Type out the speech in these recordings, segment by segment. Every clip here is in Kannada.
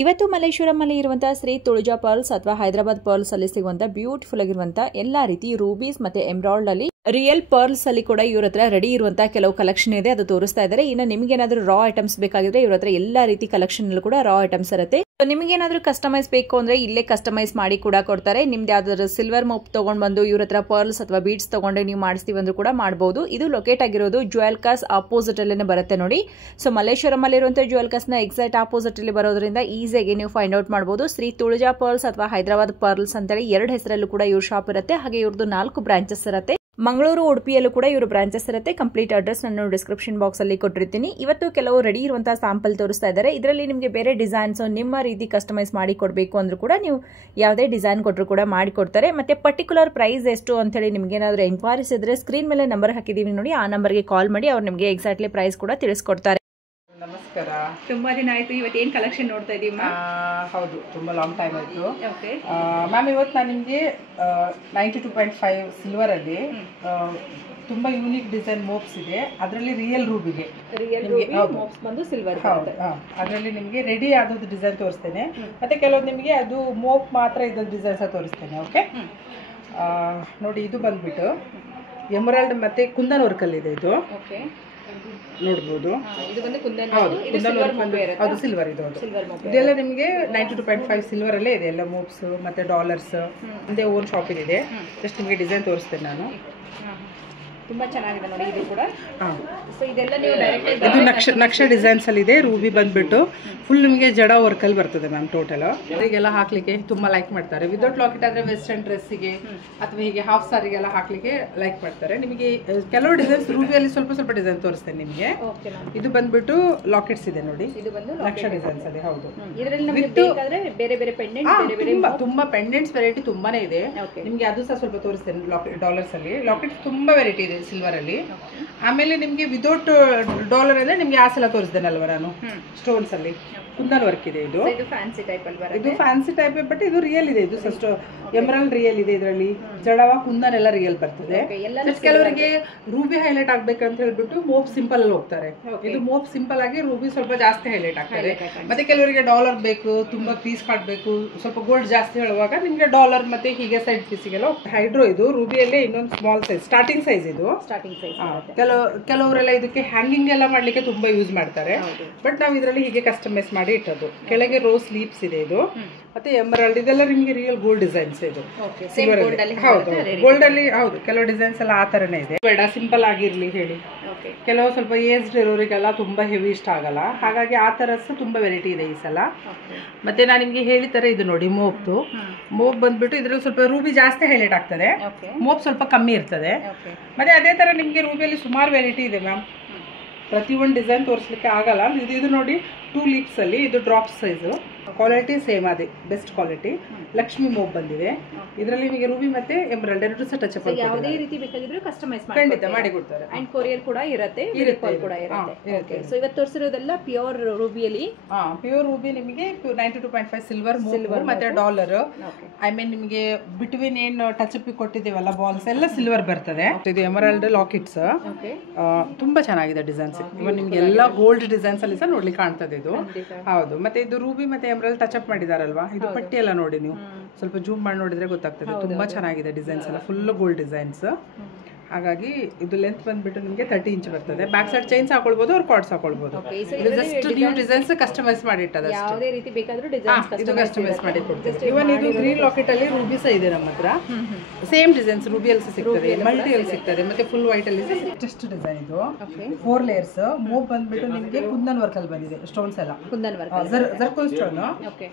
ಇವತ್ತು ಮಲ್ಲೇಶ್ವರಂ ಅಲ್ಲಿ ಇರುವಂತಹ ಶ್ರೀ ತುಳಜಾ ಪರ್ಲ್ಸ್ ಅಥವಾ ಹೈದರಾಬಾದ್ ಪರ್ಲ್ಸ್ ಅಲ್ಲಿ ಸಿಗುವಂತ ಬ್ಯೂಟಿಫುಲ್ ಆಗಿರುವಂತಹ ಎಲ್ಲಾ ರೀತಿ ರೂಬೀಸ್ ಮತ್ತೆ ಎಮ್ರಾಲ್ಡ್ ಅಲ್ಲಿ ರಿಯಲ್ ಪರ್ಲ್ಸ್ ಅಲ್ಲಿ ಕೂಡ ಇವ್ರ ಹತ್ರ ರೆಡಿ ಇರುವಂತಹ ಕೆಲವು ಕಲೆಕ್ಷನ್ ಇದೆ, ಅದು ತೋರಿಸ್ತಾ ಇದ್ದಾರೆ. ಇನ್ನು ನಿಮ್ಗೆ ಏನಾದ್ರು ರಾ ಐಟಮ್ಸ್ ಬೇಕಾಗಿದ್ರೆ ಇವ್ರ ಹತ್ರ ಎಲ್ಲಾ ರೀತಿ ಕಲೆಕ್ಷನ್ ಅಲ್ಲೂ ಕೂಡ ರಾ ಐಟಮ್ಸ್ ಇರುತ್ತೆ. ನಿಮ್ಗೆ ಏನಾದ್ರು ಕಸ್ಟಮೈಸ್ ಬೇಕು ಅಂದ್ರೆ ಇಲ್ಲೇ ಕಸ್ಟಮೈಸ್ ಮಾಡಿ ಕೂಡ ಕೊಡ್ತಾರೆ. ನಿಮ್ದು ಯಾವ್ದಾದ್ರು ಸಿಲ್ವರ್ ಮೋಪ್ ತಗೊಂಡ್ ಬಂದು ಇವ್ರ ಹತ್ರ ಪರ್ಲ್ಸ್ ಅಥವಾ ಬೀಡ್ಸ್ ತಗೊಂಡು ನೀವು ಮಾಡಿಸ್ತೀವಿ ಅಂದ್ರೂ ಕೂಡ ಮಾಡಬಹುದು. ಇದು ಲೊಕೇಟ್ ಆಗಿರೋದು ಜ್ಯುವೆಲ್ಕಾಸ್ ಆಪೋಸಿಟ್ ಅಲ್ಲೇ ಬರುತ್ತೆ ನೋಡಿ. ಸೊ ಮಲ್ಲೇಶ್ವರಂ ಅಲ್ಲಿ ಇರುವಂತಹ ಜ್ಯುವೆಲ್ಕಾಸ್ ನ ಎಕ್ಸಾಕ್ಟ್ ಆಪೋಸಿಟ್ ಅಲ್ಲಿ ಬರೋದ್ರಿಂದ ಈಸಿಯಾಗಿ ನೀವು ಫೈಂಡ್ ಔಟ್ ಮಾಡಬಹುದು. ಶ್ರೀ ತುಳಜಾ ಪರ್ಲ್ಸ್ ಅಥವಾ ಹೈದರಾಬಾದ್ ಪರ್ಲ್ಸ್ ಅಂತೇಳಿ ಎರಡು ಹೆಸರಲ್ಲೂ ಕೂಡ ಇವ್ರ ಶಾಪ್ ಇರುತ್ತೆ. ಹಾಗೆ ಇವ್ರದ್ದು 4 ಬ್ರಾಂಚಸ್ ಇರುತ್ತೆ. ಮಂಗಳೂರು, ಉಡುಪಿಯಲ್ಲೂ ಕೂಡ ಇವರು ಬ್ರಾಂಚಸ್ ಇರುತ್ತೆ. ಕಂಪ್ಲೀಟ್ ಅಡ್ರೆಸ್ ನಾನು ಡಿಸ್ಕ್ರಿಪ್ಷನ್ ಬಾಕ್ಸ್ ಅಲ್ಲಿ ಕೊಟ್ಟಿರ್ತೀನಿ. ಇವತ್ತು ಕೆಲವು ರೆಡಿ ಇರುವಂತಹ ಸ್ಯಾಂಪಲ್ ತೋರಿಸ್ತಾ ಇದ್ದಾರೆ. ಇದರಲ್ಲಿ ನಿಮಗೆ ಬೇರೆ ಡಿಸೈನ್ಸ್ ನಿಮ್ಮ ರೀತಿ ಕಸ್ಟಮೈಸ್ ಮಾಡಿ ಕೊಡಬೇಕು ಅಂದ್ರೂ ಕೂಡ ನೀವು ಯಾವುದೇ ಡಿಸೈನ್ ಕೊಟ್ಟರು ಕೂಡ ಮಾಡಿ ಕೊಡ್ತಾರೆ. ಮತ್ತೆ ಪರ್ಟಿಕ್ಯುಲರ್ ಪ್ರೈಸ್ ಎಷ್ಟು ಅಂತ ಹೇಳಿ ನಿಮ್ಗೆ ಏನಾದರೂ ಎಂಕ್ವೈರೀಸ್ ಇದ್ರೆ ಸ್ಕ್ರೀನ್ ಮೇಲೆ ನಂಬರ್ ಹಾಕಿದೀವಿ ನೋಡಿ, ಆ ನಂಬರ್ಗೆ ಕಾಲ್ ಮಾಡಿ ಅವ್ರು ನಿಮಗೆ ಎಕ್ಸಾಕ್ಟ್ಲಿ ಪ್ರೈಸ್ ಕೂಡ ತಿಳಿಸ್ಕೊಡ್ತಾರೆ. ನಮಸ್ಕಾರ. ತುಂಬಾ ದಿನ ಆಯ್ತು, ಇವತ್ತು ಏನು ಕಲೆಕ್ಷನ್ ನೋಡ್ತಾ ಇದೀವಿ? ಹೌದು, ತುಂಬ ಲಾಂಗ್ ಟೈಮ್ ಆಯಿತು ಮ್ಯಾಮ್. ಇವತ್ತು ನಾನು ನಿಮಗೆ 92.5 ಸಿಲ್ವರಲ್ಲಿ ತುಂಬ ಯೂನಿಕ್ ಡಿಸೈನ್ ಮೋಪ್ಸ್ ಇದೆ. ಅದರಲ್ಲಿ ರಿಯಲ್ ರೂಬಿಗೆ ಸಿಲ್ವರ್, ಹೌದು. ಅದರಲ್ಲಿ ನಿಮಗೆ ರೆಡಿ ಆದದ್ದು ಡಿಸೈನ್ ತೋರಿಸ್ತೇನೆ, ಮತ್ತೆ ಕೆಲವೊಂದು ನಿಮಗೆ ಅದು ಮೋಪ್ ಮಾತ್ರ ಇದ್ದದ್ದು ಡಿಸೈನ್ ಸಹ ತೋರಿಸ್ತೇನೆ. ಓಕೆ ನೋಡಿ, ಇದು ಬಂದ್ಬಿಟ್ಟು ಎಮರಾಲ್ಡ್ ಮತ್ತೆ ಕುಂದನ್ ವರ್ಕಲ್ಲಿದೆ. ಇದು ನೋಡ್ಬೋದು, ಅದು ಸಿಲ್ವರ್. ಇದು ಇದೆಲ್ಲ ನಿಮಗೆ 92.5 ಸಿಲ್ವರ್ ಅಲ್ಲೇ ಇದೆ. ಎಲ್ಲ ಮೂವ್ಸ್ ಮತ್ತೆ ಡಾಲರ್ಸ್ ಒಂದೇ ಓನ್ ಶಾಪ್ ಇದೆ. ಜಸ್ಟ್ ನಿಮಗೆ ಡಿಸೈನ್ ತೋರಿಸ್ತೇನೆ ನಾನು. ತುಂಬಾ ಚೆನ್ನಾಗಿದೆ ನೋಡಿ. ಇದು ಕೂಡ ಇದು ನಕ್ಷ ಡಿಸೈನ್ಸ್ ಅಲ್ಲಿ ಇದೆ. ರೂಬಿ ಬಂದ್ಬಿಟ್ಟು ಫುಲ್ ನಿಮಗೆ ಜಡ ವರ್ಕ್ ಅಲ್ಲಿ ಬರ್ತದೆ ಮ್ಯಾಮ್. ಟೋಟಲ್ ಈಗೆಲ್ಲ ಹಾಕ್ಲಿಕ್ಕೆ ತುಂಬಾ ಲೈಕ್ ಮಾಡ್ತಾರೆ. ವಿದೌಟ್ ಲಾಕೆಟ್ ಆದ್ರೆ ವೆಸ್ಟರ್ನ್ ಡ್ರೆಸ್ಸಿಗೆ ಅಥವಾ ಹೀಗೆ ಹಾಫ್ ಸಾರಿಗೆಲ್ಲ ಹಾಕ್ಲಿಕ್ಕೆ ಲೈಕ್ ಮಾಡ್ತಾರೆ. ನಿಮಗೆ ಕೆಲವು ಡಿಸೈನ್ಸ್ ರೂಬಿಯಲ್ಲಿ ಸ್ವಲ್ಪ ಡಿಸೈನ್ ತೋರಿಸ್ತೇನೆ ನಿಮಗೆ. ಇದು ಬಂದ್ಬಿಟ್ಟು ಲಾಕೆಟ್ಸ್ ಇದೆ ನೋಡಿ, ನಕ್ಷ ಡಿಸೈನ್ಸ್ ಅಲ್ಲಿ. ಹೌದು, ತುಂಬಾ ಪೆಂಡೆಂಟ್ಸ್ ವೆರೈಟಿ ತುಂಬಾನೇ ಇದೆ. ನಿಮ್ಗೆ ಅದು ಸಹ ಸ್ವಲ್ಪ ತೋರಿಸ್ತೇನೆ. ಡಾಲರ್ಸ್ ಅಲ್ಲಿ ಲಾಕೆಟ್ಸ್ ತುಂಬಾ ವೆರೈಟಿ ಇದೆ ಸಿಲ್ವರ್ ಅಲ್ಲಿ. ಆಮೇಲೆ ನಿಮ್ಗೆ ವಿದೌಟ್ ಡಾಲರ್ ಅಂದ್ರೆ ನಿಮ್ಗೆ ಆ ಸಲ ತೋರಿಸಿದ್ದೇನಲ್ವ ನಾನು, ಸ್ಟೋನ್ಸ್ ಅಲ್ಲಿ ಕುಂದನ್ ವರ್ಕ್ ಇದೆ. ಇದು ಫ್ಯಾನ್ಸಿ ಟೈಪ್ ಅಲ್ವಾ? ಇದು ಫ್ಯಾನ್ಸಿ ಟೈಪ್, ಬಟ್ ಇದು ರಿಯಲ್ ಇದೆ. ಇದು ಫಸ್ಟ್ ಎಮರಾಲ್ಡ್ ರಿಯಲ್ ಇದೆ. ಇದರಲ್ಲಿ ಜಡವ ಕುಂದನ್ ಎಲ್ಲ ರಿಯಲ್ ಬರ್ತದೆ. ಕೆಲವರಿಗೆ ರೂಬಿ ಹೈಲೈಟ್ ಆಗ್ಬೇಕಂತ ಹೇಳ್ಬಿಟ್ಟು ಮೋಪ್ ಸಿಂಪಲ್ ಅಲ್ಲಿ ಹೋಗ್ತಾರೆ. ಇದು ಮೋಪ್ ಸಿಂಪಲ್ ಆಗಿ ರೂಬಿ ಸ್ವಲ್ಪ ಜಾಸ್ತಿ ಹೈಲೈಟ್ ಆಗ್ತದೆ. ಮತ್ತೆ ಕೆಲವರಿಗೆ ಡಾಲರ್ ಬೇಕು, ತುಂಬಾ ಪೀಸ್ ಕಾಡ್ಬೇಕು, ಸ್ವಲ್ಪ ಗೋಲ್ಡ್ ಜಾಸ್ತಿ ಹೇಳುವಾಗ ನಿಮ್ಗೆ ಡಾಲರ್ ಮತ್ತೆ ಹೀಗೆ ಸೈಡ್ ಪೀಸಿಗೆಲ್ಲ ಹೈಡ್ರೋ. ಇದು ರೂಬಿಯಲ್ಲೇ ಇನ್ನೊಂದು ಸ್ಮಾಲ್ ಸೈಜ್, ಸ್ಟಾರ್ಟಿಂಗ್ ಸೈಜ್. ಇದು ಕೆಲವರೆಲ್ಲ ಇದಕ್ಕೆ ಹ್ಯಾಂಗಿಂಗ್ ಎಲ್ಲ ಮಾಡ್ಲಿಕ್ಕೆ ತುಂಬಾ ಯೂಸ್ ಮಾಡ್ತಾರೆ. ಬಟ್ ನಾವು ಇದರಲ್ಲಿ ಹೀಗೆ ಕಸ್ಟಮೈಸ್ ಮಾಡಿ ಇಟ್ಟದ್ದು. ಕೆಳಗೆ ರೋಸ್ ಸ್ಲೀಪ್ಸ್ ಇದೆ. ಇದು ಮತ್ತೆ ಎಮರಾಲ್ಡ್, ಇದೆಲ್ಲ ನಿಮಗೆ ರಿಯಲ್ ಗೋಲ್ಡ್ ಡಿಸೈನ್ಸ್. ಇದು ಹೌದು, ಗೋಲ್ಡ್ ಅಲ್ಲಿ. ಹೌದು, ಕೆಲವು ಡಿಸೈನ್ಸ್ ಎಲ್ಲ ಆ ತರನೇ ಇದೆ. ಬೇಡ ಸಿಂಪಲ್ ಆಗಿರ್ಲಿ ಹೇಳಿ. ಕೆಲವು ಸ್ವಲ್ಪ ಏಜ್ಡ್ ಇರೋರಿಗೆಲ್ಲ ತುಂಬಾ ಹೆವಿ ಇಷ್ಟ ಆಗಲ್ಲ, ಹಾಗಾಗಿ ಆ ತರ ತುಂಬಾ ವೆರೈಟಿ ಇದೆ ಈ ಸಲ. ಮತ್ತೆ ನಾನು ನಿಮ್ಗೆ ಹೇಳಿತಾರೆ, ಇದು ನೋಡಿ ಮೋಪ್ ಬಂದ್ಬಿಟ್ಟು ಇದ್ರಲ್ಲಿ ಸ್ವಲ್ಪ ರೂಬಿ ಜಾಸ್ತಿ ಹೈಲೈಟ್ ಆಗ್ತದೆ, ಮೋಪ್ ಸ್ವಲ್ಪ ಕಮ್ಮಿ ಇರ್ತದೆ. ಮತ್ತೆ ಅದೇ ತರ ನಿಮ್ಗೆ ರೂಬಿಯಲ್ಲಿ ಸುಮಾರು ವೆರೈಟಿ ಇದೆ ಮ್ಯಾಮ್. ಪ್ರತಿಯೊಂದು ಡಿಸೈನ್ ತೋರಿಸ್ಲಿಕ್ಕೆ ಆಗಲ್ಲ. ಇದು ನೋಡಿ 2 ಲೀಫ್ಸ್ ಅಲ್ಲಿ, ಇದು ಡ್ರಾಪ್ ಸೈಜು. ಕ್ವಾಲಿಟಿ ಸೇಮ್ ಅದೇ, ಬೆಸ್ಟ್ ಕ್ವಾಲಿಟಿ. ಲಕ್ಷ್ಮಿ ಮೋಪ್ ಬಂದಿದೆ. ಇದರಲ್ಲಿ ನಿಮಗೆ ರೂಬಿ ಮತ್ತೆ ಎಮರಾಲ್ಡ್ ಎರಡು ಸಹ ಟಚ್ ಅಪ್. ಯಾವುದೇ ರೀತಿ ಬೇಕಾಗಿದ್ರು ಕಸ್ಟಮೈಸ್ ಖಂಡಿತ ಮಾಡಿ ಕೊಡ್ತಾರೆ. ಅಂಡ್ ಕೊರಿಯರ್ ಕೂಡ ಇರುತ್ತೆ. ಸೊ ಇವತ್ತು ತೋರಿಸಿರೋದೆಲ್ಲ ಪ್ಯೂರ್ ರೂಬಿಯಲ್ಲಿ. ಪ್ಯೂರ್ ರೂಬಿ ನಿಮಗೆ 92.5 ಸಿಲ್ವರ್ ಮತ್ತೆ ಡಾಲರ್. ಐ ಮೀನ್ ನಿಮಗೆ ಬಿಟ್ವೀನ್ ಏನು ಟಚ್ ಅಪ್ ಕೊಟ್ಟಿದ್ದೇವಲ್ಲ ಬಾಲ್ಸ್ ಎಲ್ಲ ಸಿಲ್ವರ್ ಬರ್ತದೆ. ಇದು ಎಮರಾಲ್ಡ್ ಲಾಕೆಟ್ಸ್ ತುಂಬಾ ಚೆನ್ನಾಗಿದೆ ಡಿಸೈನ್ಸ್. ಇವನ್ ನಿಮ್ಗೆ ಎಲ್ಲ ಗೋಲ್ಡ್ ಡಿಸೈನ್ಸ್ ಅಲ್ಲಿ ಸಹ ನೋಡ್ಲಿಕ್ಕೆ ಕಾಣ್ತದೆ ಇದು. ಹೌದು, ಮತ್ತೆ ಇದು ರೂಬಿ ಮತ್ತೆ ಎಮರಾಲ್ಡ್ ಟಚ್ ಅಪ್ ಮಾಡಿದಾರಲ್ವಾ, ಇದು ಪಟ್ಟಿ ಎಲ್ಲ ನೋಡಿ ನೀವು ಸ್ವಲ್ಪ ಜೂಮ್ ಮಾಡಿ ನೋಡಿದ್ರೆ ಗೊತ್ತಾಗ್ತದೆ. ತುಂಬಾ ಚೆನ್ನಾಗಿದೆ ಡಿಸೈನ್ಸ್ ಎಲ್ಲ, ಫುಲ್ ಗೋಲ್ಡ್ ಡಿಸೈನ್ಸ್. ಹಾಗಾಗಿ ಇದು ಲೆಂತ್ ಬಂದ್ಬಿಟ್ಟು ನಿಮಗೆ 30 ಇಂಚ್ ಬರ್ತದೆ. ಬ್ಯಾಕ್ ಸೈಡ್ ಚೈನ್ಸ್ ಹಾಕೊಳ್ಬಹುದು, ಅವ್ರು ಕಾರ್ಡ್ಸ್ ಹಾಕೊಳ್ಬಹುದು. ಇದು ಜಸ್ಟ್ ನ್ಯೂ ಡಿಸೈನ್ಸ್ ಕಸ್ಟಮೈಸ್ ಮಾಡಿ ಇಟ್ಟದ. ಯಾವುದೇ ರೀತಿ ಬೇಕಾದ್ರೂ ಡಿಸೈನ್ಸ್ ಕಸ್ಟಮೈಸ್ ಮಾಡಿ ಕೊಡ್ತೀವಿ. ಇವನ್ ಇದು ಗ್ರೀನ್ ಲಾಕೆಟ್ ಅಲ್ಲಿ ರೂಬಿ ಸಹ ಇದೆ ನಮ್ಮ ಹತ್ರ. ಸೇಮ್ ಡಿಸೈನ್ಸ್ ರೂಬಿ ಅಲ್ಲಿ ಸಿಗ್ತದೆ, ಮಲ್ಟಿ ಅಲ್ಲಿ ಸಿಗ್ತದೆ, ಮತ್ತೆ ಫುಲ್ ವೈಟ್ ಅಲ್ಲಿ ಜಸ್ಟ್ ಡಿಸೈನ್. ಇದು 4 ಲೇಯರ್ಸ್ ಮೋಪ್ ಬಂದ್ಬಿಟ್ಟು ನಿಮಗೆ ಕುಂದನ್ ವರ್ಕ್ ಅಲ್ಲಿ ಬಂದಿದೆ. ಸ್ಟೋನ್ಸ್ ಎಲ್ಲ ಕುಂದನ್ ವರ್ಕ್, ಜರ್ಕೋನ್ ಸ್ಟೋನ್.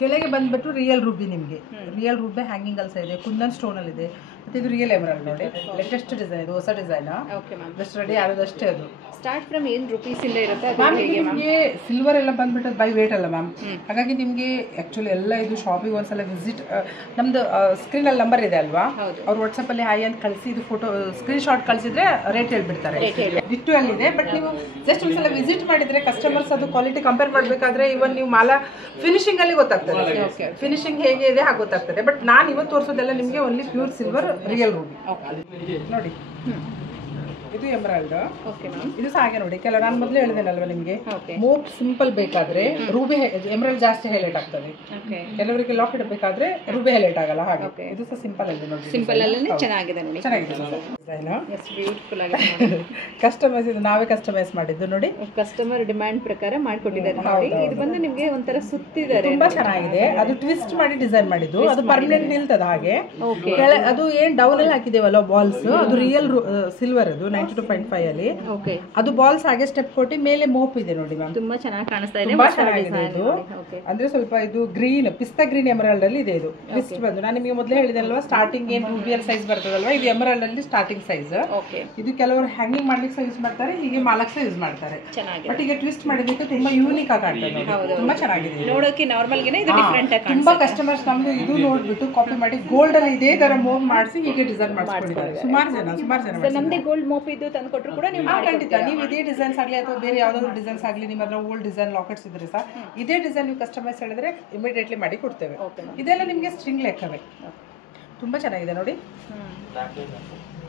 ಕೆಳಗೆ ಬಂದ್ಬಿಟ್ಟು ರಿಯಲ್ ರೂಬಿ, ನಿಮಗೆ ರಿಯಲ್ ರೂಬಿ ಹ್ಯಾಂಗಿಂಗ್ ಅಲ್ಸ ಇದೆ, ಕುಂದನ್ ಸ್ಟೋನ್ ಅಲ್ಲಿ ಇದೆ. ಮತ್ತೆ ಇದು ರಿಯಲ್ ಎಮರಾಲ್ಡ್ ನೋಡಿ, ಲೇಟೆಸ್ಟ್ ಡಿಸೈನ್. ಇದು ಹೊಸ ಡಿಸೈನ್. Just ready ಆಗೋದಷ್ಟೇ. ಅದು ಸ್ಟಾರ್ಟ್ ಫ್ರಮ್ ಏನು ರೂಪೀಸ್ ಇಂದ ಇರುತ್ತೆ ಮ್ಯಾಮ್. ನಿಮಗೆ ಸಿಲ್ವರ್ ಎಲ್ಲ ಬಂದ್ಬಿಟ್ಟು ಬೈ ವೇಟ್ ಅಲ್ಲ ಮ್ಯಾಮ್, ಹಾಗಾಗಿ ನಿಮಗೆ ಆಕ್ಚುಲಿ ಎಲ್ಲ ಇದು ಶಾಪಿಗೆ ಒಂದ್ಸಲ ವಿಸಿಟ್, ನಮ್ದು ಸ್ಕ್ರೀನ್ ಅಲ್ಲಿ ನಂಬರ್ ಇದೆ ಅಲ್ವಾ, ಅವ್ರು ವಾಟ್ಸಪ್ ಅಲ್ಲಿ ಹಾಯ್ ಅಂತ ಕಳಿಸಿ ಇದು ಫೋಟೋ ಸ್ಕ್ರೀನ್ ಶಾಟ್ ಕಳಿಸಿದ್ರೆ ರೇಟ್ ಹೇಳ್ಬಿಡ್ತಾರೆ. ಡಿಟ್ಟು ಅಲ್ಲಿದೆ. ಬಟ್ ನೀವು ಜಸ್ಟ್ ಒಂದ್ಸಲ ವಿಸಿಟ್ ಮಾಡಿದ್ರೆ ಕಸ್ಟಮರ್ಸ್ ಅದು ಕ್ವಾಲಿಟಿ ಕಂಪೇರ್ ಮಾಡಬೇಕಾದ್ರೆ ಇವನ್ ನೀವು ಮಾಲಾ ಫಿನಿಶಿಂಗ್ ಅಲ್ಲಿ ಗೊತ್ತಾಗ್ತದೆ. ಫಿನಿಶಿಂಗ್ ಹೇಗೆ ಇದೆ ಹಾಗೆ ಗೊತ್ತಾಗ್ತದೆ. ಬಟ್ ನಾನು ಇವತ್ತು ತೋರಿಸೋದೆಲ್ಲ ನಿಮಗೆ only pure silver real Ruby ನೋಡಿ. ಇದು ಎಮರಾಲ್ಡ್. Okay ma'am. ಇದು ಸಹ ಹಾಗೆ ನೋಡಿ, ಕೆಲವು ನಾನು ಮೊದಲೇ ಹೇಳಿದ್ದೇನಲ್ವಾ ನಿಮಗೆ, ಓಕೆ ಮೋಪ್ ಸಿಂಪಲ್ ಬೇಕಾದ್ರೆ ರೂಬಿ ಎಮರಾಲ್ಡ್ ಜಾಸ್ತಿ ಹೈಲೈಟ್ ಆಗ್ತದೆ. ಓಕೆ. ಕೆಲವರಿಗೆ ಲಾಕೆಟ್ ಬೇಕಾದ್ರೆ ರೂಬಿ ಹೈಲೈಟ್ ಆಗಲ್ಲ, ಹಾಗೆ. ಇದು ಸಹ ಸಿಂಪಲ್ ಆಗಿದೆ ನೋಡಿ, ಸಿಂಪಲ್ ಅಲ್ಲೇ ಚೆನ್ನಾಗಿದೆ ನೋಡಿ. ಚೆನ್ನಾಗಿದೆ ಎಸ್, ಬ್ಯೂಟಿಫುಲ್ ಆಗಿದೆ. ಕಸ್ಟಮೈಸ್ ಇದು ನಾವೇ ಕಸ್ಟಮೈಸ್ ಮಾಡಿದ್ದು ನೋಡಿ, ಕಸ್ಟಮರ್ ಡಿಮ್ಯಾಂಡ್ ಪ್ರಕಾರ ಮಾಡಿಕೊಟ್ಟಿದ್ದಾರೆ ನೋಡಿ. ಇದು ಬಂದು ನಿಮಗೆ ಒಂಥರ ಸುತ್ತಿದ್ದಾರೆ, ತುಂಬಾ ಚೆನ್ನಾಗಿದೆ. ಅದು ಟ್ವಿಸ್ಟ್ ಮಾಡಿ ಡಿಸೈನ್ ಮಾಡಿದ್ದು, ಅದು ಪರ್ಮನೆಂಟ್ ನಿಲ್ತದ ಹಾಗೆ. ಓಕೆ. ಅದು ಏನ್ ಡೌನ್ ಅಲ್ಲಿ ಹಾಕಿದೇವಲ್ಲ ಬಾಲ್ಸ್, ಅದು ರಿಯಲ್ ಸಿಲ್ವರ್, ಅದು 92.5 ಅಲ್ಲಿ. ಓಕೆ. ಅದು ಬಾಲ್ಸ್ ಹಾಗೆ ಸ್ಟೆಪ್ ಕೊಟ್ಟು ಮೇಲೆ ಮೋಪ್ ಇದೆ ನೋಡಿ ಮ್ಯಾಮ್, ತುಂಬಾ ಚೆನ್ನಾಗಿ ಕಾಣಿಸ್ತಾ ಇದೆ. ತುಂಬಾ ಚೆನ್ನಾಗಿದೆ ಇದು. ಓಕೆ. ಅಂದ್ರೆ ಸ್ವಲ್ಪ ಇದು ಗ್ರೀನ್, ಪಿಸ್ತಾ ಗ್ರೀನ್ ಎಮರಾಲ್ಡ್ ಅಲ್ಲಿ ಇದೆ ಇದು. ಟ್ವಿಸ್ಟ್ ಬಂದು ನಾನು ನಿಮಗೆ ಮೊದಲೇ ಹೇಳಿದೆ ಅಲ್ವಾ, ಸ್ಟಾರ್ಟಿಂಗ್ ಏನ್ ರೂಬಿಯಲ್ ಸೈಜ್ ಬರ್ತದಲ್ವಾ, ಇದು ಎಮರಾಲ್ಡ್ ಅಲ್ಲಿ ಸ್ಟಾರ್ಟಿಂಗ್ ಸೈಜ್. ಓಕೆ. ಇದು ಕೆಲವರು ಹ್ಯಾಂಗಿಂಗ್ ಮಾಡ್ಲಿಕ್ಕೆ ಸಹ ಯೂಸ್ ಮಾಡ್ತಾರೆ, ಹೀಗೆ ಮಾಲಕ್ ಸಹ ಯೂಸ್ ಮಾಡ್ತಾರೆ. ಚೆನ್ನಾಗಿದೆ. ಬಟ್ ಈಗ ಟ್ವಿಸ್ಟ್ ಮಾಡಿದ್ದಕ್ಕೆ ತುಂಬಾ ಯೂನಿಕ್ ಆಗಿ ಕಾಣ್ತದೆ ನೋಡಿ, ತುಂಬಾ ಚೆನ್ನಾಗಿದೆ. ನೋಡೋಕೆ ನಾರ್ಮಲ್ ಗೆನೆ ಇದು ಡಿಫರೆಂಟ್ ಆಗಿ ತುಂಬಾ ಕಸ್ಟಮರ್ಸ್ ನಮ್ದು ಇದು ನೋಡ್ಬಿಟ್ಟು ಕಾಪಿ ಮಾಡಿ ಗೋಲ್ಡ್ ಅಲ್ಲಿ ಇದೇ ತರ ಮೂವ್ ಮಾಡಿಸಿ ಹೀಗೆ ಡಿಸೈನ್ ಮಾಡಿಸ್ಕೊಂಡಿದ್ದಾರೆ. ಸುಮಾರು ಜನ ನಮ್ದೇ ಗೋಲ್ಡ್ ಮೋಪ್ ಇದು ತಂದು ಕೊಟ್ಟರು ಕೂಡ ನೀವು ಖಂಡಿತ ನೀವು ಇದೇ ಡಿಸೈನ್ಸ್ ಆಗಲಿ ಅಥವಾ ಬೇರೆ ಯಾವ್ದಾದ್ರು ಡಿಸೈನ್ಸ್ ಆಗಲಿ, ನಿಮ್ಮ ಹತ್ರ ಓಲ್ಡ್ ಡಿಸೈನ್ ಲಾಕೆಟ್ಸ್ ಇದ್ರೆ ಸಹ ಇದೇ ಡಿಸೈನ್ ನೀವು ಕಸ್ಟಮೈಸ್ ಹೇಳಿದ್ರೆ ಇಮಿಡಿಯೇಟ್ಲಿ ಮಾಡಿ ಕೊಡ್ತೇವೆ. ಇದೆಲ್ಲ ನಿಮಗೆ ಸ್ಟ್ರಿಂಗ್ ಲೆಕ್ಕವೇ, ತುಂಬಾ ಚೆನ್ನಾಗಿದೆ ನೋಡಿ,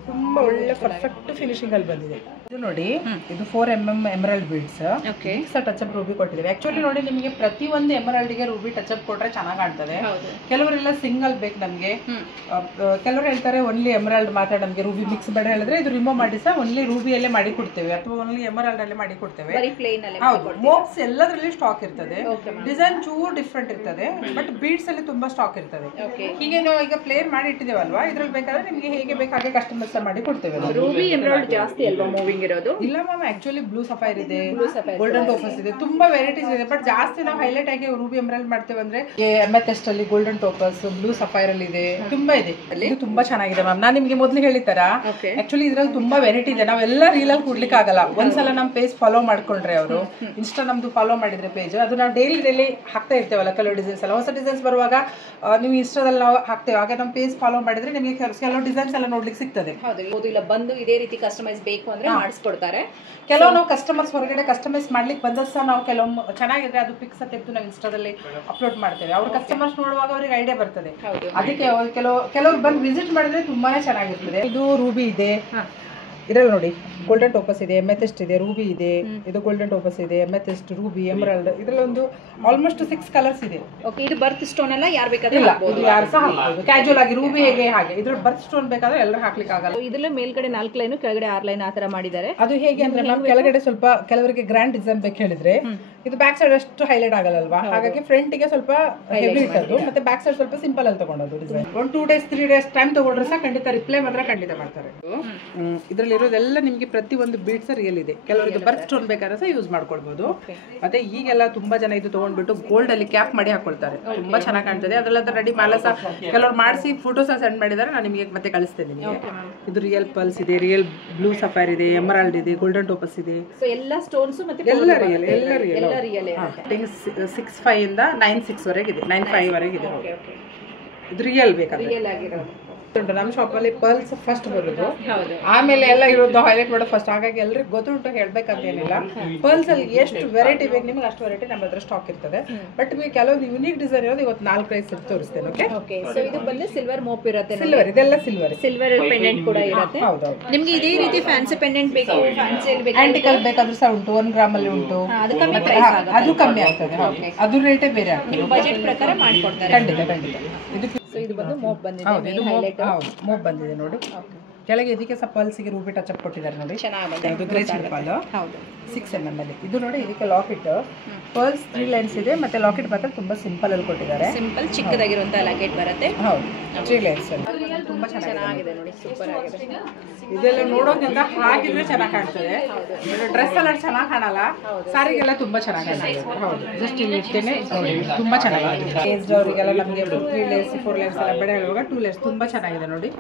ತುಂಬಾ ಒಳ್ಳೆ ಪರ್ಫೆಕ್ಟ್ ಫಿನಿಶಿಂಗ್ ಅಲ್ಲಿ ಬಂದಿದೆ. ಇದು ನೋಡಿ, ಇದು 4mm emerald beads. Okay. Touch up Ruby ಕೊಟ್ಟಿದ್ದೇವೆ. ಆಕ್ಚುಲಿ ನೋಡಿ, ನಿಮಗೆ ಪ್ರತಿಯೊಂದು ಎಮರಾಲ್ಡ್ಗೆ ರೂಬಿ ಟಚ್ ಅಪ್ ಕೊಟ್ರೆ ಚೆನ್ನಾಗಿ ಕಾಣ್ತದೆ. ಕೆಲವರೆಲ್ಲ ಸಿಂಗಲ್ ಬೇಕು ನಮಗೆ, ಕೆಲವರು ಹೇಳ್ತಾರೆ ಒನ್ಲಿ ಎಮರಾಲ್ಡ್ ಮಾತ್ರ ನಮಗೆ ರೂಬಿ ಮಿಕ್ಸ್ ಬೇಡ ಹೇಳಿದ್ರೆ ಇದು ರಿಮೂವ್ ಮಾಡಿ ಸಹ ಒನ್ಲಿ ರೂಬಿಯಲ್ಲೇ ಮಾಡಿ ಕೊಡ್ತೇವೆ ಅಥವಾ ಒನ್ಲಿ ಎಮರಾಲ್ಡ್ ಅಲ್ಲೇ ಮಾಡಿ ಕೊಡ್ತೇವೆ. ಹೌದು, ಮೋಪ್ಸ್ ಎಲ್ಲದರಲ್ಲಿ ಸ್ಟಾಕ್ ಇರ್ತದೆ. ಡಿಸೈನ್ ಚೂರು ಡಿಫ್ರೆಂಟ್ ಇರ್ತದೆ, ಬಟ್ ಬೀಡ್ಸ್ ಅಲ್ಲಿ ತುಂಬಾ ಸ್ಟಾಕ್ ಇರ್ತದೆ. ಹೀಗೆ ನಾವು ಈಗ ಪ್ಲೇನ್ ಮಾಡಿ ಇಟ್ಟಿದ್ದೇವಲ್ವಾ, ಇದ್ರಲ್ಲಿ ಬೇಕಾದ್ರೆ ನಿಮಗೆ ಹೇಗೆ ಬೇಕು ಹಾಗೆ ಕಸ್ಟಮೈಸ್ ಮಾಡಿ ಕೊಡ್ತೇವೆ. ರೂಬಿ ಎಮರಾಲ್ಡ್ ಜಾಸ್ತಿ ಅಲ್ವಾ ಮೂವಿಂಗ್ ಇರೋದು? ಇಲ್ಲ ಮ್ಯಾಮ್, ಆಕ್ಚುಲಿ ಬ್ಲೂ ಸಫೈರ್ ಇದೆ, ಗೋಲ್ಡನ್ ಟೋಪಸ್ ಇದೆ, ತುಂಬಾ ವೆರೈಟೀಸ್ ಇದೆ. ಬಟ್ ಜಾಸ್ತಿ ನಾವು ಹೈಲೈಟ್ ಆಗಿ ರೂಬಿ ಎಮರಾಲ್ಡ್ ಮಾಡ್ತೇವೆ ಅಂದ್ರೆ ಎಮೆಥೆಸ್ಟ್ ಅಲ್ಲಿ ಗೋಲ್ಡನ್ ಟೋಪಸ್, ಬ್ಲೂ ಸಫೈರ್ ಅಲ್ಲಿ ಇದೆ, ತುಂಬಾ ಇದೆ. ಇದು ತುಂಬಾ ಚೆನ್ನಾಗಿದೆ ಮ್ಯಾಮ್. ನಾನು ನಿಮ್ಗೆ ಮೊದಲು ಹೇಳಿತರ, ಆಕ್ಚುಲಿ ಇದ್ರಲ್ಲಿ ತುಂಬಾ ವೆರೈಟಿ ಇದೆ. ನಾವೆಲ್ಲ ರೀಲ್ ಅಲ್ಲಿ ಕೊಡ್ಲಿಕ್ಕೆ ಆಗಲ್ಲ. ಒಂದ್ಸಲ ನಮ್ ಪೇಜ್ ಫಾಲೋ ಮಾಡ್ಕೊಂಡ್ರೆ ಅವರು, ಇನ್ಸ್ಟಾ ನಮ್ದು ಫಾಲೋ ಮಾಡಿದ್ರೆ ಪೇಜ್, ಅದು ನಾವು ಡೈಲಿ ಹಾಕ್ತಾ ಇರ್ತೇವಲ್ಲ ಕೆಲವು ಡಿಸೈನ್ಸ್ ಎಲ್ಲ, ಹೊಸ ಡಿಸೈನ್ಸ್ ಬರುವಾಗ ನೀವು ಇನ್ಸ್ಟಾದಲ್ಲಿ ನಾವು ಹಾಕ್ತೇವೆ, ಹಾಗೆ ನಮ್ಮ ಪೇಜ್ ಫಾಲೋ ಮಾಡಿದ್ರೆ ನಿಮಗೆ ಕೆಲವು ಡಿಸೈನ್ಸ್ ಎಲ್ಲ ನೋಡ್ಲಿಕ್ಕೆ ಸಿಗ್ತದೆ. ಹೌದು, ಇಲ್ಲ ಬಂದು ಇದೇ ರೀತಿ ಕಸ್ಟಮೈಸ್ ಬೇಕು ಅಂದ್ರೆ ಮಾಡಿಸ್ಕೊಡ್ತಾರೆ. ಕೆಲವು ನಾವು ಕಸ್ಟಮರ್ಸ್ ಹೊರಗಡೆ ಕಸ್ಟಮೈಸ್ ಮಾಡ್ಲಿಕ್ಕೆ ಬಂದ ಸಹ ನಾವು ಕೆಲವೊಮ್ಮೆ ಚೆನ್ನಾಗಿದ್ರೆ ಅದು ಪಿಕ್ಸ್ ತೆಗೆದು ನಾವು ಇನ್ಸ್ಟಾದಲ್ಲಿ ಅಪ್ಲೋಡ್ ಮಾಡ್ತೇವೆ. ಅವ್ರ ಕಸ್ಟಮರ್ಸ್ ನೋಡುವಾಗ ಅವ್ರಿಗೆ ಐಡಿಯಾ ಬರ್ತದೆ. ಅದಕ್ಕೆ ಕೆಲವರು ಬಂದು ವಿಸಿಟ್ ಮಾಡಿದ್ರೆ ತುಂಬಾನೇ ಚೆನ್ನಾಗಿರ್ತದೆ. ಇದು ರೂಬಿ ಇದೆ, ಇದರಲ್ಲಿ ನೋಡಿ ಗೋಲ್ಡನ್ ಟೋಪಸ್ ಇದೆ, ಎಮೆಥೆಸ್ಟ್ ಇದೆ, ರೂಬಿ ಇದೆ, ಇದು ಗೋಲ್ಡನ್ ಟೋಪಸ್ ಇದೆ, ಎಮೆಥೆಸ್ಟ್, ರೂಬಿ, ಎಮರಾಲ್ಡ್, ಇದರಲ್ಲಿ ಒಂದು ಆಲ್ಮೋಸ್ಟ್ 6 ಕಲರ್ಸ್ ಇದೆ. ಓಕೆ. ಇದು ಬರ್ತ್ ಸ್ಟೋನ್ ಎಲ್ಲ ಯಾರು ಬೇಕಾದ್ರೆ ಇದು ಯಾರು ಸಹ ಹಾಕಬಹುದು, ಕ್ಯಾಜುವಲ್ ಆಗಿ. ರೂಬಿ ಹೇಗೆ ಹಾಗೆ, ಇದ್ರಲ್ಲಿ ಬರ್ತ್ ಸ್ಟೋನ್ ಬೇಕಾದ್ರೆ ಎಲ್ಲರೂ ಹಾಕ್ಲಿಕ್ಕೆ ಆಗಲ್ಲ. ಇದೆಲ್ಲ ಮೇಲ್ಗಡೆ 4 ಲೈನ್, ಕೆಳಗಡೆ 6 ಲೈನ್ ಆತರ ಮಾಡಿದ್ದಾರೆ. ಅದು ಹೇಗೆ ಅಂದ್ರೆ ಮ್ಯಾಮ್, ಕೆಳಗಡೆ ಸ್ವಲ್ಪ ಕೆಲವರಿಗೆ ಗ್ರ್ಯಾಂಡ್ ಡಿಸೈನ್ ಬೇಕು ಹೇಳಿದ್ರೆ ಇದು ಬ್ಯಾಕ್ ಸೈಡ್ ಅಷ್ಟು ಹೈಲೈಟ್ ಆಗಲ್ಲಲ್ವಾ, ಹಾಗಾಗಿ ಫ್ರಂಟ್ ಗೆ ಸ್ವಲ್ಪ ಹೆವಿ ಇಟ್ಟದ್ದು, ಮತ್ತೆ ಬ್ಯಾಕ್ ಸೈಡ್ ಸ್ವಲ್ಪ ಸಿಂಪಲ್ ಅಲ್ಲಿ ತಗೊಂಡದ್ದು ಡಿಸೈನ್. 1 2 days 3 days ಟೈಮ್ ತಗೊಂಡ್ರೆ ಸಹ ಖಂಡಿತ ರಿಪ್ಲೈ ಮಾತ್ರ ಖಂಡಿತ ಮಾಡ್ತಾರೆ. ಇದರಲ್ಲಿ ಇರೋದೆಲ್ಲ ನಿಮಗೆ ಪ್ರತಿ ಒಂದು ಬೀಡ್ಸ್ ರಿಯಲ್ ಇದೆ. ಕೆಲವರಿಗೆ ಬರ್ತ್ ಸ್ಟೋನ್ ಬೇಕಾದ್ರೆ ಸಹ ಯೂಸ್ ಮಾಡ್ಕೊಳ್ಬಹುದು. ಮತ್ತೆ ಈಗೆಲ್ಲ ತುಂಬಾ ಜನ ಇದು ತಗೊಂಡ್ಬಿಟ್ಟು ಗೋಲ್ಡ್ ಅಲ್ಲಿ ಕ್ಯಾಪ್ ಮಾಡಿ ಹಾಕೊಳ್ತಾರೆ, ತುಂಬಾ ಚೆನ್ನಾಗಿ ಕಾಣ್ತದೆ. ಅದ್ರಲ್ಲ ರೆಡಿ ಮಾಲ ಸಹ ಕೆಲವರು ಮಾಡಿಸಿ ಫೋಟೋಸ್ ಸೆಂಡ್ ಮಾಡಿದ್ದಾರೆ, ನಾನು ನಿಮಗೆ ಮತ್ತೆ ಕಳಿಸ್ತೇನೆ ನಿಮಗೆ. ಇದು ರಿಯಲ್ ಪಲ್ಸ್ ಇದೆ, ರಿಯಲ್ ಬ್ಲೂ ಸಫೈರ್ ಇದೆ, ಎಮರಾಲ್ಡ್ ಇದೆ, ಗೋಲ್ಡನ್ ಟೋಪಸ್ ಇದೆ. ಸೊ ಎಲ್ಲ ಸ್ಟೋನ್ಸ್ ಮತ್ತೆ ಎಲ್ಲ ರಿಯಲ್, ಎಲ್ಲ ರಿಯಲ್. 6.5 ಇಂದ 9.6 ವರೆಗೆ ಇದೆ, 9.5 ವರೆಗೆ ಇದೆ. ಇದು ರಿಯಲ್ ಬೇಕಾದ್ರೆ ನಮ್ಮ ಶಾಪಲ್ಲಿ ಪರ್ಲ್ಸ್ ಫಸ್ಟ್ ಬರೋದು, ಆಮೇಲೆ ಎಲ್ಲ ಇರೋದು ಹೈಲೈಟ್ ಮಾಡೋದು ಫಸ್ಟ್. ಹಾಗಾಗಿ ಎಲ್ರಿಗೂ ಗೊತ್ತುಂಟು, ಹೇಳ್ಬೇಕಂತ ಏನಿಲ್ಲ. ಪರ್ಲ್ಸ್ ಅಲ್ಲಿ ಎಷ್ಟು ವೆರೈಟಿ ಬೇಕು ನಿಮ್ಗೆ ಅಷ್ಟು ವೆರೈಟಿ ನಮ್ಮ ಹತ್ರ ಸ್ಟಾಕ್ ಇರ್ತದೆ. ಬಟ್ ನಿಮಗೆ ಕೆಲವೊಂದು ಯೂನಿಕ್ ಡಿಸೈನ್ ಇರೋದು ಇವತ್ತು 4 ಪ್ರೈಸ್ ತೋರಿಸ್ತೇನೆ. ಓಕೆ. ಸೊ ಇದು ಬಂದು ಸಿಲ್ವರ್ ಮೋಪ್ ಇರುತ್ತೆ, ಸಿಲ್ವರ್, ಇದೆಲ್ಲ ಸಿಲ್ವರ್, ಸಿಲ್ವರ್ ಪೆಂಡೆಂಟ್ ಕೂಡ ಇರುತ್ತೆ. ಹೌದೌದು. ನಿಮ್ಗೆ ಇದೇ ರೀತಿ ಫ್ಯಾನ್ಸಿ ಪೆಂಡೆಂಟ್ ಬೇಕು, ಫ್ಯಾನ್ಸಿ ಬೇಕು, ಆಂಟಿಕಲ್ ಬೇಕಾದ್ರೂ ಸಹ ಉಂಟು, 1 ಗ್ರಾಮ್ ಅಲ್ಲಿ ಉಂಟು, ಅದು ಕಮ್ಮಿ ಪ್ರೈಸ್ ಆಗುತ್ತೆ, ಅದು ಕಮ್ಮಿ ಆಗ್ತದೆ. ಅದು ರೇಟೇ ಬೇರೆ ಆಗ್ತದೆ, ನೀವು ಬಜೆಟ್ ಪ್ರಕಾರ ಮಾಡ್ಕೊಡ್ತಾರೆ. ಖಂಡಿತ. ಇದು ಬಂದು ಮೋಪ್ ಬಂದಿದೆ, ಮೋಪ್ ಬಂದಿದೆ ನೋಡಿ. ಕೆಳಗೆ ಇದಕ್ಕೆ ಸಹ ಪಲ್ಸಿಗೆ ರೂಬಿ ಟಚ್ ಅಪ್ ಕೊಟ್ಟಿದ್ದಾರೆ ನೋಡಿ, ಚೆನ್ನಾಗಿದೆ. ಅದು ಗ್ರೇಸ್ ಪಲ್ 6mm ಅಲ್ಲಿ. ಇದು ನೋಡಿ, ಇದಕ್ಕೆ ಲಾಕೆಟ್ ಪರ್ಲ್ಸ್ 3 ಲೈನ್ಸ್ ಇದೆ, ಮತ್ತೆ ಲಾಕೆಟ್ ಮಾತ್ರ ತುಂಬಾ ಸಿಂಪಲ್ ಅಲ್ಲಿ ಕೊಟ್ಟಿದ್ದಾರೆ. ಸಿಂಪಲ್ ಚಿಕ್ಕದಾಗಿರುವಂತ ಲಾಕೆಟ್ ಬರುತ್ತೆ. ಹೌದು, 3 ಲೈನ್ಸ್ ಅಲ್ಲಿ ತುಂಬಾ ಚೆನ್ನಾಗಿದೆ ನೋಡಿ, ಸೂಪರ್ ಆಗಿದೆ. ಇದೆಲ್ಲ ನೋಡೋದ್ರಿಂದ ಹಾಕಿದ್ರೆ ಚೆನ್ನಾಗಿ ಕಾಣ್ತದೆ, ಡ್ರೆಸ್ ಎಲ್ಲ ಚೆನ್ನಾಗಿ ಕಾಣಲ್ಲ, ಸಾರಿಗೆಲ್ಲ ತುಂಬಾ ಚೆನ್ನಾಗಿ ಕಾಣ್ತದೆ. ಹೌದು, ಜಸ್ಟ್ ಇಲ್ಲಿ ಇರ್ತೇನೆ ನೋಡಿ, ತುಂಬಾ ಚೆನ್ನಾಗಿದೆ. ಏಜ್ಡ್ ಅವರಿಗೆಲ್ಲ ನಮಗೆ 3 ಲೇಯರ್ಸ್ 4 ಲೇಯರ್ಸ್ ಎಲ್ಲ ಬೇಡ ಹೇಳುವಾಗ 2 ಲೇಯರ್ಸ್ ತುಂಬಾ ಚೆನ್ನಾಗಿದೆ ನೋಡಿ.